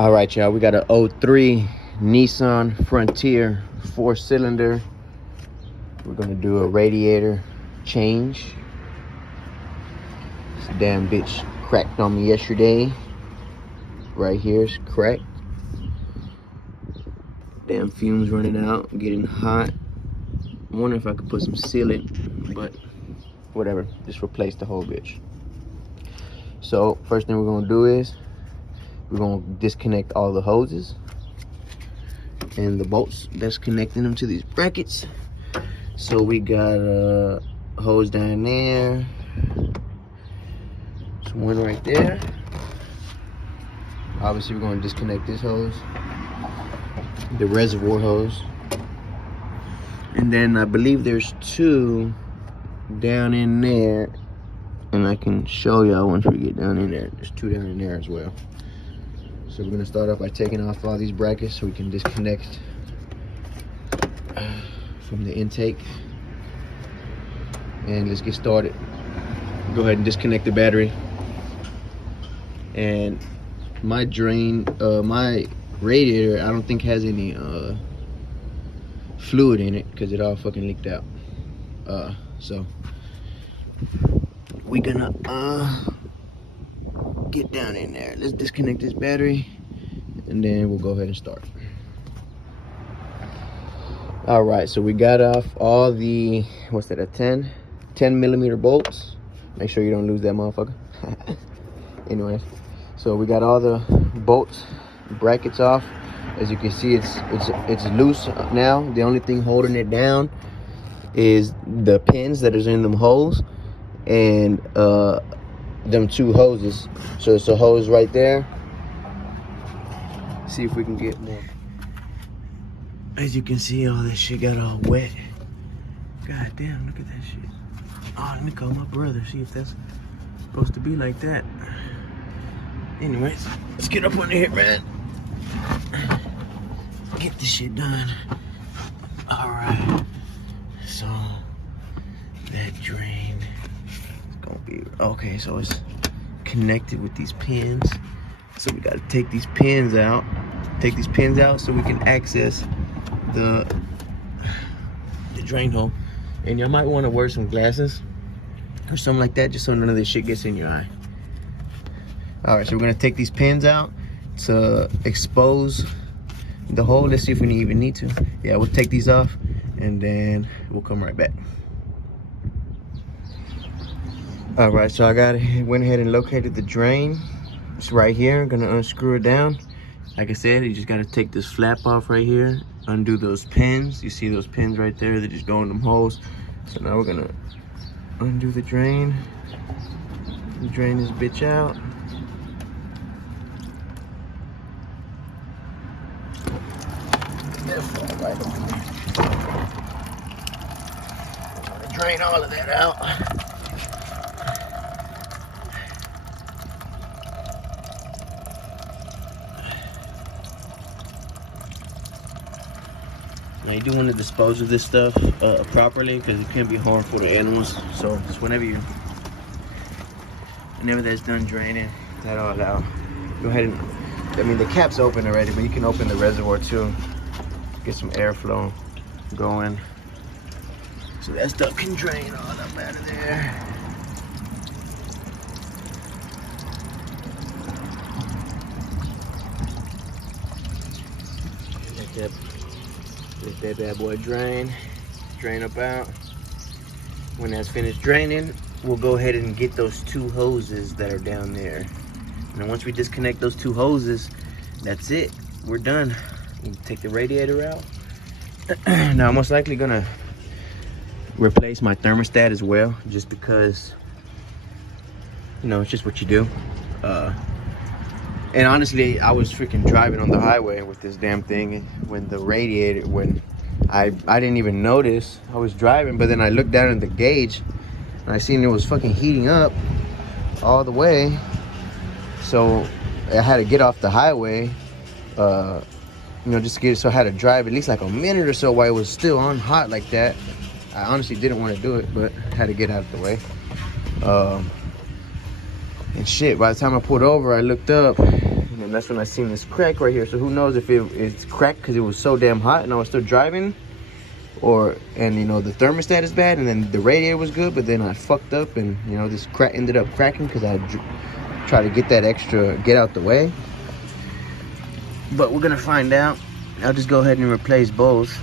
All right, y'all, we got an '03 Nissan Frontier 4-cylinder. We're gonna do a radiator change. This damn bitch cracked on me yesterday. Right here is cracked. Damn fumes running out, getting hot. I'm wondering if I could put some sealant, but whatever, just replace the whole bitch. So first thing we're gonna do is we're gonna disconnect all the hoses and the bolts that's connecting them to these brackets. So we got a hose down there, there's one right there. Obviously we're gonna disconnect this hose, the reservoir hose, and then I believe there's two down in there, and I can show y'all once we get down in there. There's two down in there as well. So we're gonna start off by taking off all these brackets so we can disconnect from the intake. And let's get started. Go ahead and disconnect the battery. And my drain, my radiator, I don't think has any fluid in it because it all fucking leaked out. So we're gonna get down in there. Let's disconnect this battery and then we'll go ahead and start. All right, so we got off all the, what's that, a 10 millimeter bolts. Make sure you don't lose that motherfucker. Anyways, so we got all the bolts, brackets off. As you can see, it's loose now. The only thing holding it down is the pins that is in them holes and them two hoses. So it's a hose right there. See if we can get more. As you can see, all that shit got all wet. God damn, look at that shit. Oh, let me call my brother, see if that's supposed to be like that. Anyways, let's get up on here, man. Get this shit done. All right. So that drain is gonna be okay. So it's connected with these pins. So we gotta take these pins out. Take these pins out so we can access the drain hole. And you might want to wear some glasses or something like that, just so none of this shit gets in your eye. All right, so we're gonna take these pins out to expose the hole. Let's see if we even need to. Yeah, we'll take these off and then we'll come right back. All right, so went ahead and located the drain. It's right here. I'm gonna unscrew it down. Like I said, you just gotta take this flap off right here, undo those pins. You see those pins right there, they just go in them holes. So now we're gonna undo the drain. Drain this bitch out. Drain all of that out. Now you do want to dispose of this stuff properly because it can be harmful to animals. So just whenever that's done draining that all out, go ahead and, I mean the cap's open already, but you can open the reservoir too. Get some airflow going. So that stuff can drain all up out of there. Let that bad boy drain up out. When that's finished draining, we'll go ahead and get those two hoses that are down there. And then once we disconnect those two hoses, that's it. We're done. We'll take the radiator out. Now I'm most likely gonna replace my thermostat as well, just because, you know, it's just what you do. And honestly, I was freaking driving on the highway with this damn thing when the radiator, when I didn't even notice. I was driving, but then I looked down at the gauge and I seen it was fucking heating up all the way. So I had to get off the highway, you know, just to get it. So I had to drive at least like a minute or so while it was still on hot like that. I honestly didn't want to do it, but I had to get out of the way. And shit, by the time I pulled over, I looked up, And that's when I seen this crack right here. So who knows if it's cracked because it was so damn hot and I was still driving, and you know the thermostat is bad and then the radiator was good, but then I fucked up and you know this crack ended up cracking because I tried to get that extra out the way. But we're gonna find out. I'll just go ahead and replace both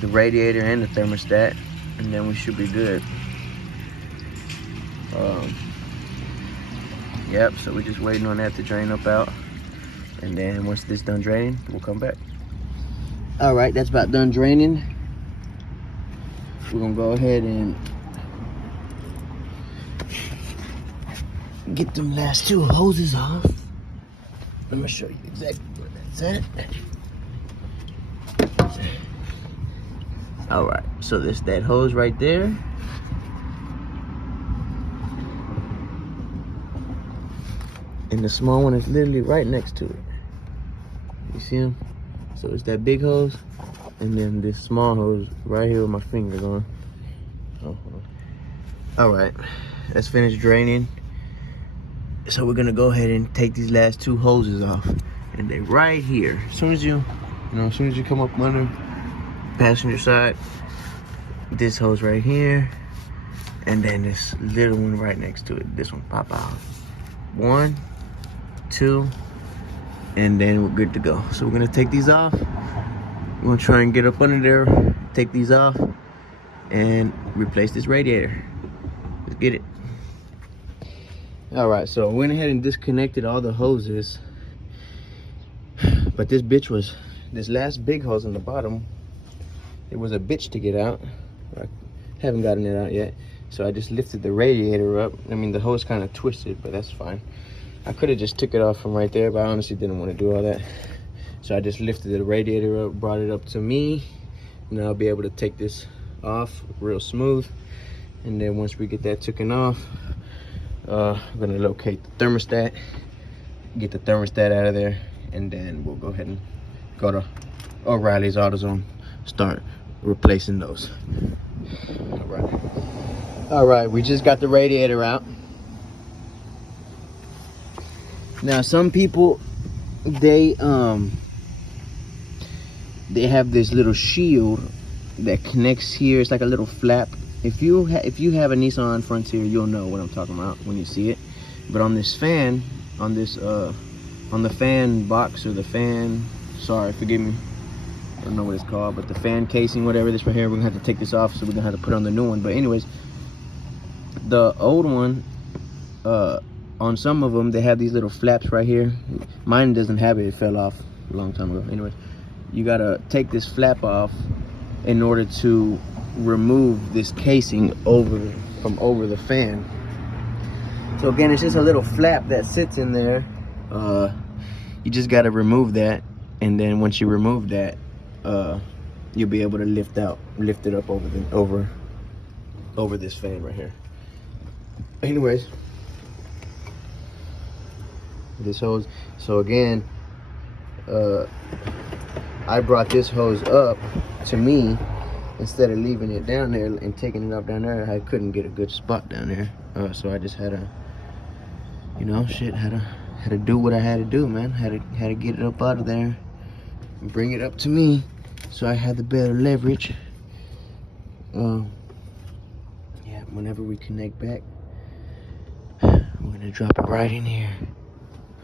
the radiator and the thermostat, and then we should be good. Yep, so we're just waiting on that to drain up out, and then once this done draining, we'll come back. All right, that's about done draining. We're gonna go ahead and get them last two hoses off. Let me show you exactly where that's at. All right, so there's that hose right there. And the small one is literally right next to it. You see them? So it's that big hose, and then this small hose right here with my finger on. Oh, all right, let's finish draining. So we're gonna go ahead and take these last two hoses off, and they right here. As soon as you come up under passenger side, this hose right here, and then this little one right next to it. This one pop out. 1, 2, and then we're good to go. So we're gonna take these off. We're gonna try and get up under there, take these off, and replace this radiator. Let's get it. All right, so I went ahead and disconnected all the hoses, but this last big hose on the bottom, it was a bitch to get out. I haven't gotten it out yet, so I just lifted the radiator up. I mean, the hose kind of twisted, but that's fine. I could have just took it off from right there, but I honestly didn't want to do all that. So I just lifted the radiator up, brought it up to me, and I'll be able to take this off real smooth. And then once we get that taken off, I'm gonna locate the thermostat, get the thermostat out of there, and then we'll go ahead and go to O'Reilly's AutoZone, start replacing those. All right, we just got the radiator out. Now some people, they have this little shield that connects here. It's like a little flap. If you have a Nissan Frontier, you'll know what I'm talking about when you see it. But on this fan, on the fan box, or the fan, sorry, forgive me, I don't know what it's called, but the fan casing, whatever, this right here, we're gonna have to take this off, so we're gonna have to put on the new one. But anyways, the old one, on some of them, they have these little flaps right here. Mine doesn't have it, it fell off a long time ago. Anyway, you gotta take this flap off in order to remove this casing from over the fan. So again, it's just a little flap that sits in there. You just got to remove that, and then once you remove that, you'll be able to lift it up over this fan right here. Anyways, this hose. So again, I brought this hose up to me instead of leaving it down there and taking it up down there. I couldn't get a good spot down there, so I just had to, you know, had to do what I had to do, man. Had to get it up out of there and bring it up to me, so I had the better leverage. Yeah, whenever we connect back, we're gonna drop it right in here.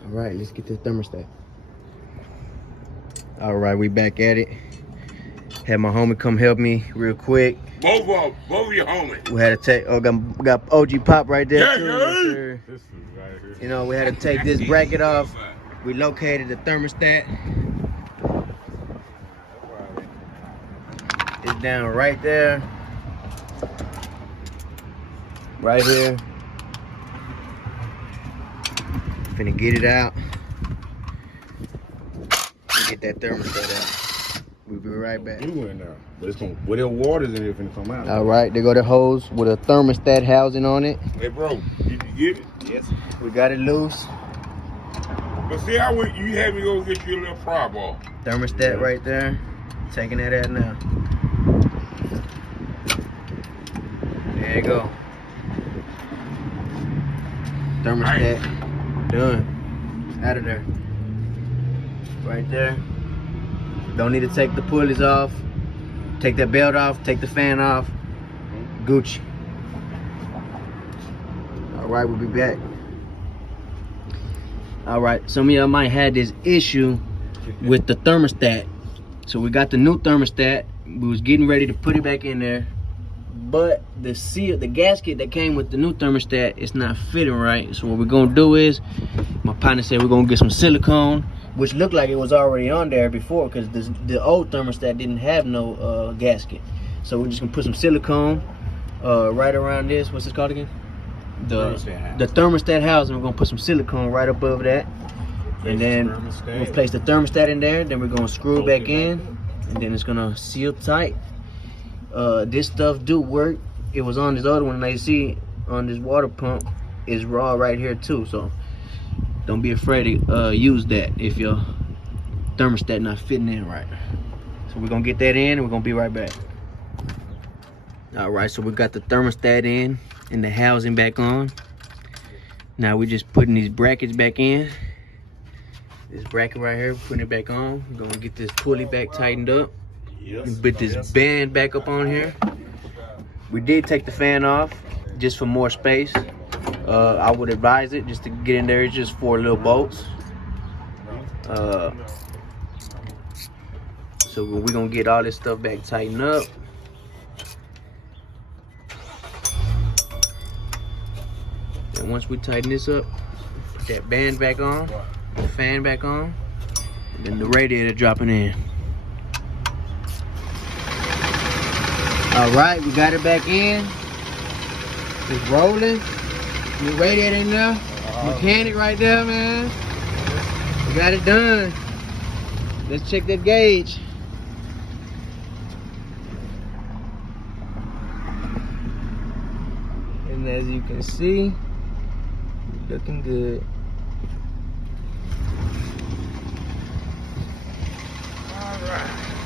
All right, let's get this thermostat. All right, we back at it. Had my homie come help me real quick. Both your homies. We had to take, got OG Pop right there. Yeah, too, yeah. sir. This is right here. You know, we had to take this bracket off. We located the thermostat. It's down right there. Right here. Finna get it out. Get that thermostat out. We'll be right back. You in there, but it's gonna, with the water's in it, finna come out. All right, there go the hose with a thermostat housing on it. Hey, bro, did you get it? Yes. We got it loose. But see how you had me go get you a little pry ball. Thermostat right there. Taking that out now. There you go. Thermostat done. Out of there. right there. Don't need to take the pulleys off. Take that belt off, take the fan off. Gucci. All right, we'll be back. All right, some of y'all might have this issue with the thermostat. So we got the new thermostat. We was getting ready to put it back in there, but the seal, the gasket that came with the new thermostat is not fitting right. So what we're gonna do is, my partner said we're gonna get some silicone, which looked like it was already on there before, because the old thermostat didn't have no gasket. So we're just gonna put some silicone right around this. What's this called again? The thermostat housing. We're gonna put some silicone right above that, and then we'll place the thermostat in there. Then we're gonna screw it back in, and then it's gonna seal tight. This stuff do work. It was on this other one, and you see on this water pump is raw right here too. So don't be afraid to use that if your thermostat not fitting in right. So we're gonna get that in, and we're gonna be right back. All right, so we got the thermostat in and the housing back on. Now we're just putting these brackets back in. This bracket right here, putting it back on. We're gonna get this pulley back tightened up. Put this band back up on here. We did take the fan off just for more space. I would advise it just to get in there. It's just 4 little bolts. So we're gonna get all this stuff back tightened up. And once we tighten this up, put that band back on, the fan back on, and then the radiator dropping in. All right, we got it back in. It's rolling. New radiator in there. Mechanic right there, man. We got it done. Let's check that gauge. And as you can see, looking good. All right.